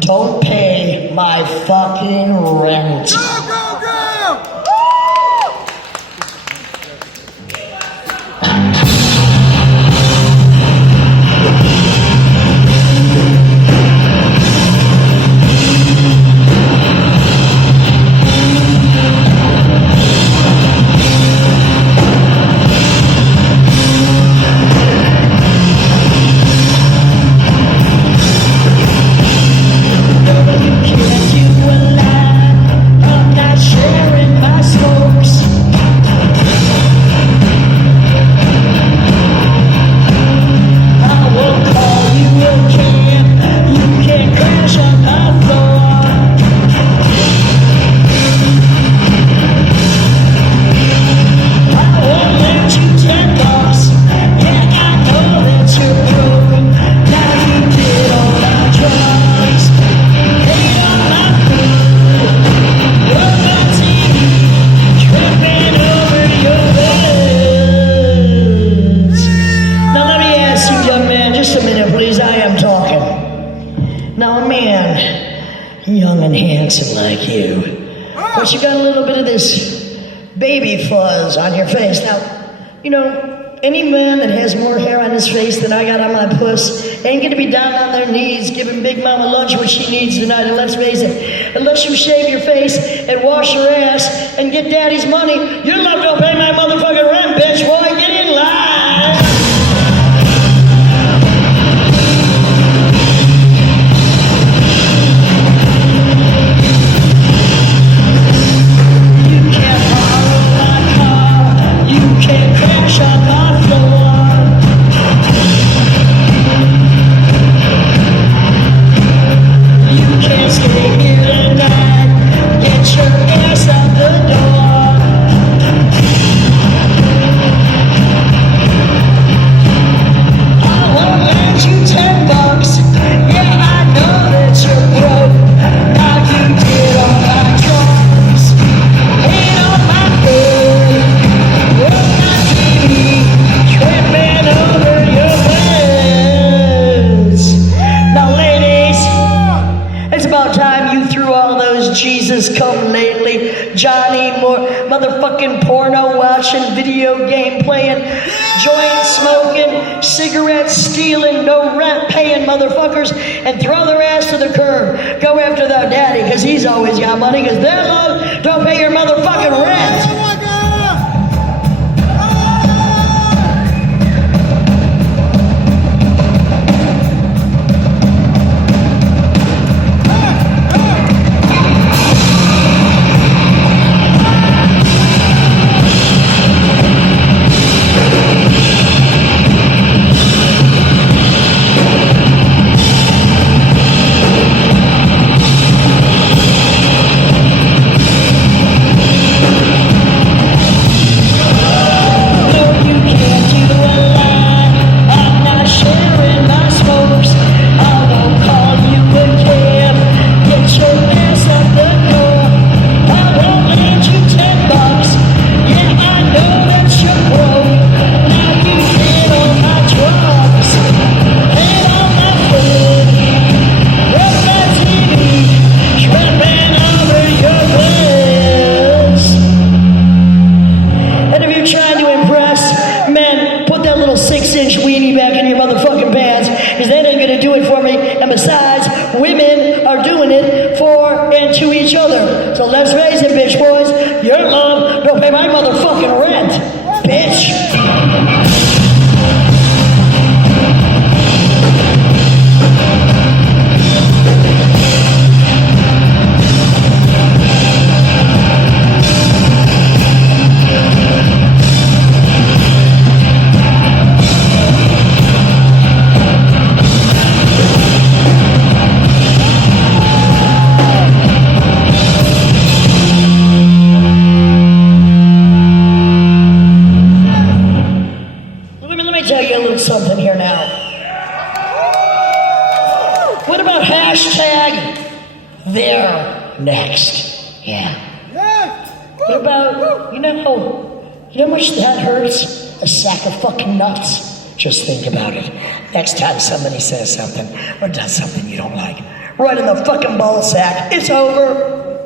don't pay my fucking rent. Go, go, go! Young and handsome like you, but you got a little bit of this baby fuzz on your face. Now, you know, any man that has more hair on his face than I got on my puss ain't gonna be down on their knees giving Big Mama lunch what she needs tonight. And let's face it, unless you shave your face and wash your ass and get daddy's money, you're not gonna pay my motherfucking rent, bitch. Boy, get in line. Jesus come lately, Johnny more motherfucking porno watching, video game playing, joint smoking, cigarette stealing, no rent paying motherfuckers, and throw their ass to the curb. Go after their daddy, cause he's always got money, cause their love don't pay your motherfucking rent. So let's face it, bitch boys, your love don't pay my motherfucking rent, bitch. Something here now. What about hashtag they're next? Yeah. What about, you know how much that hurts? A sack of fucking nuts. Just think about it. Next time somebody says something or does something you don't like, right in the fucking ball sack. It's over.